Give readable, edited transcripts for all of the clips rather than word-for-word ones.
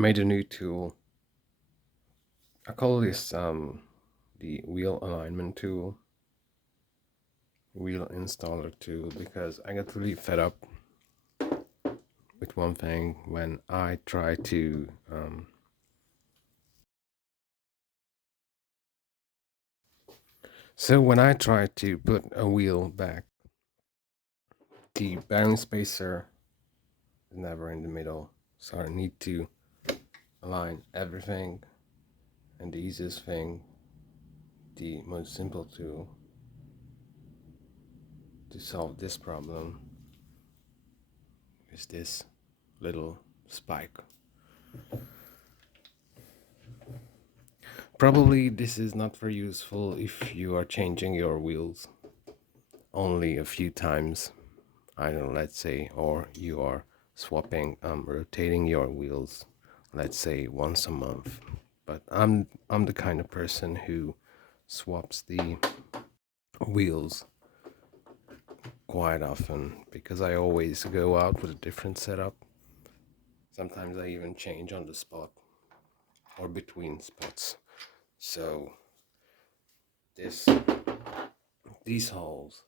I made a new tool. I call this the wheel alignment tool, wheel installer tool, because I got really fed up with one thing when I try to when I try to put a wheel back, the bearing spacer is never in the middle. So I need to align everything, and the easiest thing, the most simple tool to solve this problem is this little spike. Probably this is not very useful if you are changing your wheels only a few times. I don't know, let's say, or you are swapping, rotating your wheels, let's say once a month. But I'm the kind of person who swaps the wheels quite often because I always go out with a different setup. Sometimes I even change on the spot or between spots. So this these holes,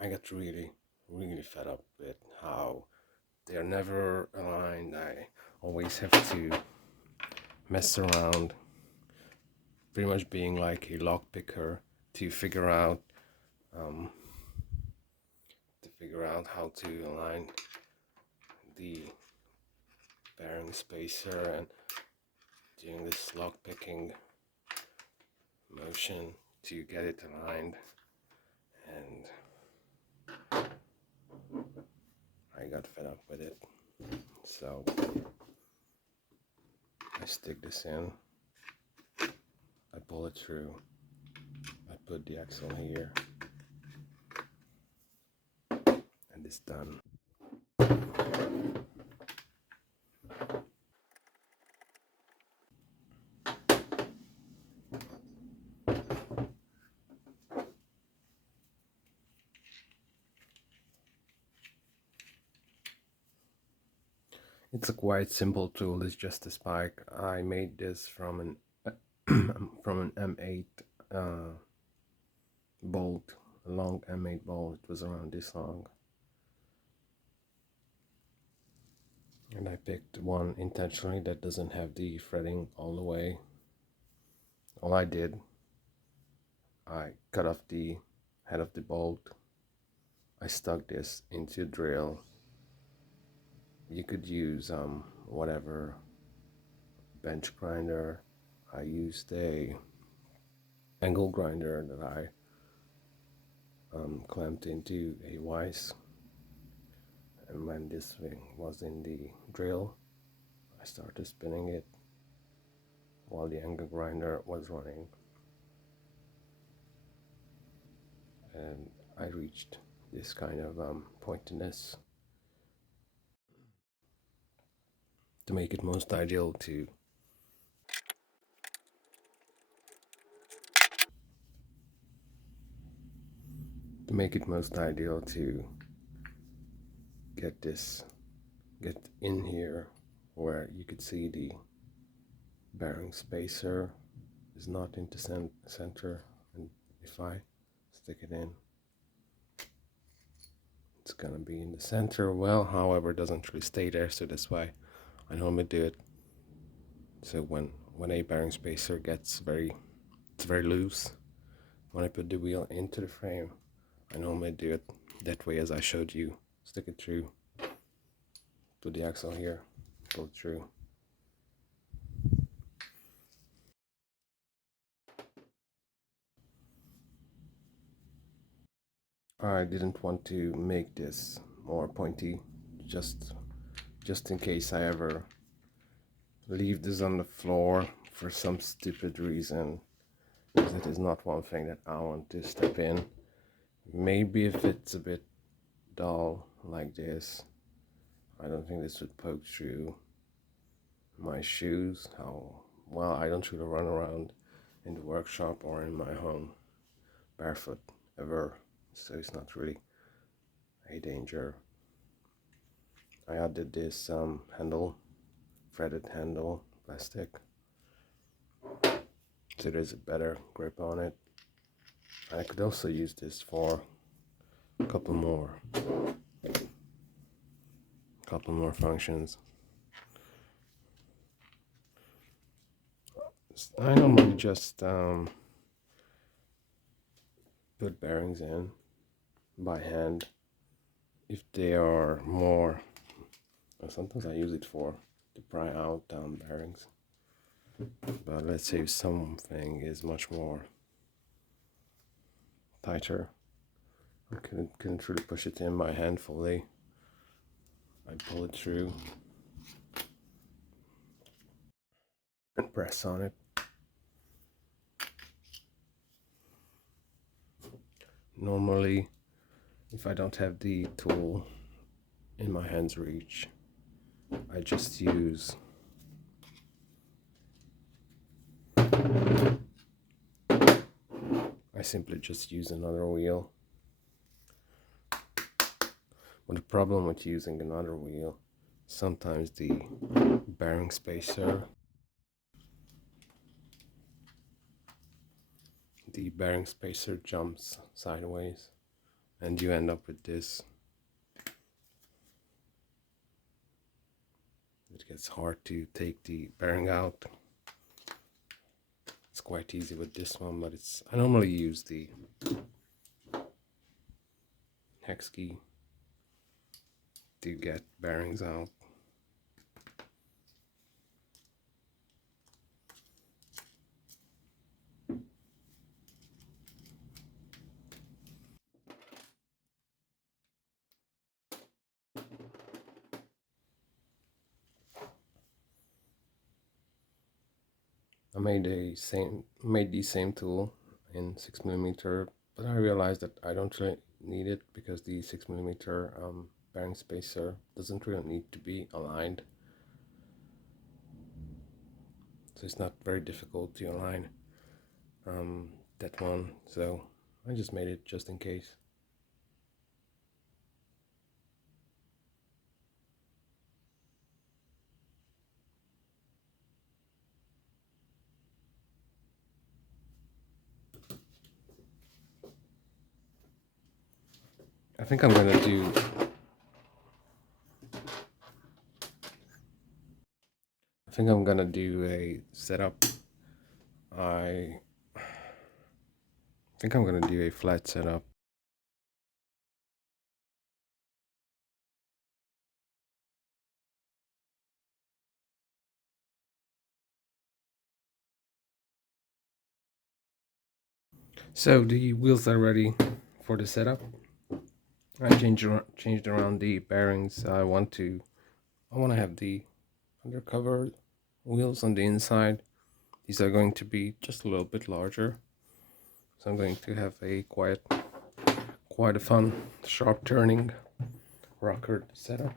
I got really fed up with how they're never aligned. I always have to mess around, pretty much being like a lock picker to um, figure out how to align the bearing spacer and doing this lock picking motion to get it aligned. And I got fed up with it, so I stick this in, I pull it through, I put the axle here, and it's done. It's a quite simple tool. It's just a spike. I made this from an from an M8 bolt, a long M8 bolt. It was around this long, and I picked one intentionally that doesn't have the threading all the way. All I did, I cut off the head of the bolt. I stuck this into a drill. You could use whatever bench grinder. I used a angle grinder that I clamped into a vise, and when this thing was in the drill, I started spinning it while the angle grinder was running, and I reached this kind of pointedness to make it most ideal to get this get in here where you could see the bearing spacer is not in the center, and if I stick it in, it's gonna be in the center. Well, however, it doesn't really stay there, so that's why I normally do it. So when a bearing spacer it's very loose, when I put the wheel into the frame, I normally do it that way as I showed you. Stick it through, put the axle here, pull it through. I didn't want to make this more pointy, just just in case I ever leave this on the floor for some stupid reason, because it is not one thing that I want to step in. Maybe if it's a bit dull like this, I don't think this would poke through my shoes. How well, I don't really run around in the workshop or in my home barefoot ever, so it's not really a danger. I added this handle threaded handle plastic, so there's a better grip on it. I could also use this for a couple more functions. I normally just put bearings in by hand if they are more. Sometimes I use it to pry out bearings, but let's say if something is much more tighter, I couldn't really push it in by hand fully. I pull it through and press on it. Normally, if I don't have the tool in my hand's reach, I just use simply just use another wheel. But the problem with using another wheel, sometimes the bearing spacer jumps sideways and you end up with this. It gets hard to take the bearing out. It's quite easy with this one, but I normally use the hex key to get bearings out. I made the same tool in 6mm, but I realized that I don't really need it because the 6mm bearing spacer doesn't really need to be aligned, so it's not very difficult to align that one. So I just made it just in case. I think I'm gonna do a setup. I think I'm gonna do a flat setup. So the wheels are ready for the setup. I changed around the bearings. I want to have the undercover wheels on the inside. These are going to be just a little bit larger, so I'm going to have a quite a fun sharp turning rocker setup.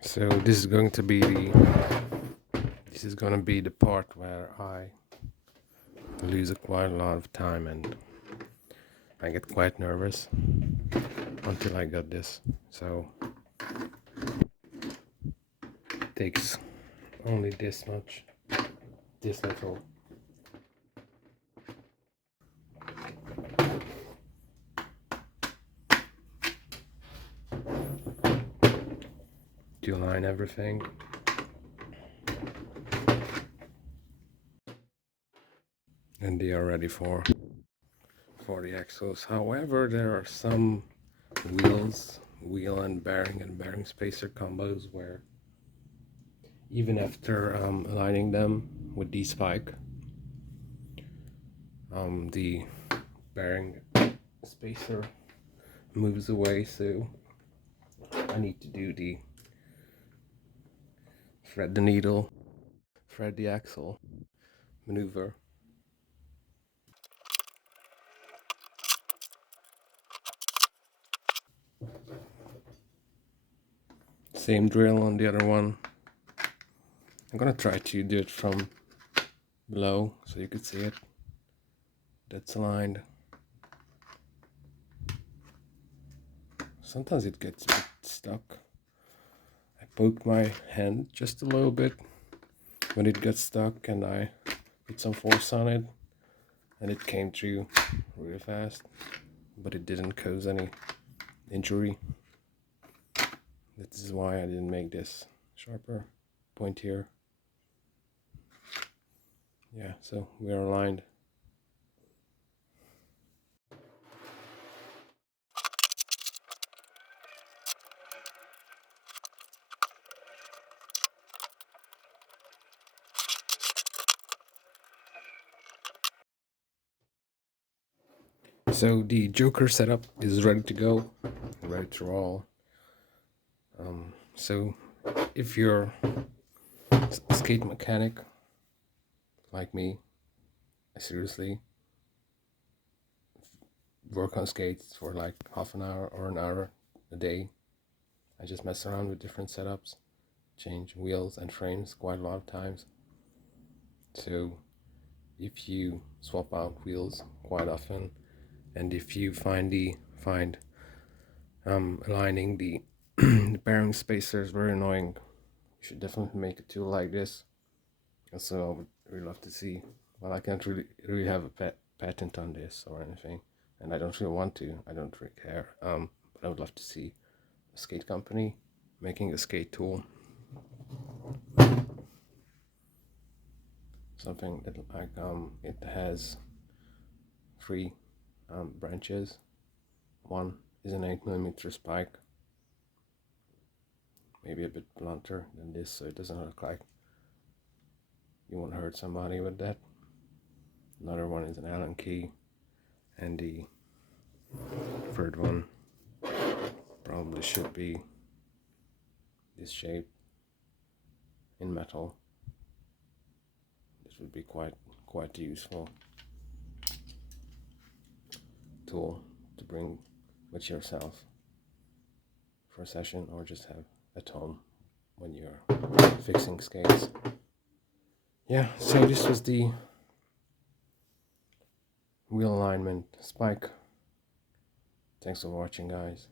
So this is going to be the part where I lose quite a lot of time and I get quite nervous until I got this. So it takes only this little. To align everything. And they are ready for the axles. However, there are some wheel and bearing spacer combos where even after aligning them with D-spike, the bearing spacer moves away, so I need to do the thread the needle, thread the axle maneuver. Same drill on the other one. I'm gonna try to do it from below so you could see it. That's aligned. sometimes it gets a bit stuck. I poked my hand just a little bit when it got stuck, and I put some force on it, and it came through really fast, but it didn't cause any injury. This is why I didn't make this sharper point here. Yeah, so we are aligned. So the Joker setup is ready to go, ready to roll. So if you're a skate mechanic like me, I seriously work on skates for like half an hour or an hour a day. I just mess around with different setups, change wheels and frames quite a lot of times. So if you swap out wheels quite often, and if you find aligning the the bearing spacers very annoying, you should definitely make a tool like this. Also, I would really love to see. Well, I can't really have a patent on this or anything, and I don't really want to. I don't really care. But I would love to see a skate company making a skate tool, something that like it has three branches. One is an 8mm spike, maybe a bit blunter than this, so it doesn't look like you won't hurt somebody with that. Another one is an Allen key, and the third one probably should be this shape in metal. This would be quite useful tool to bring with yourself for a session, or just have at home when you're fixing skates. Yeah, so this was the wheel alignment spike. Thanks for watching, guys.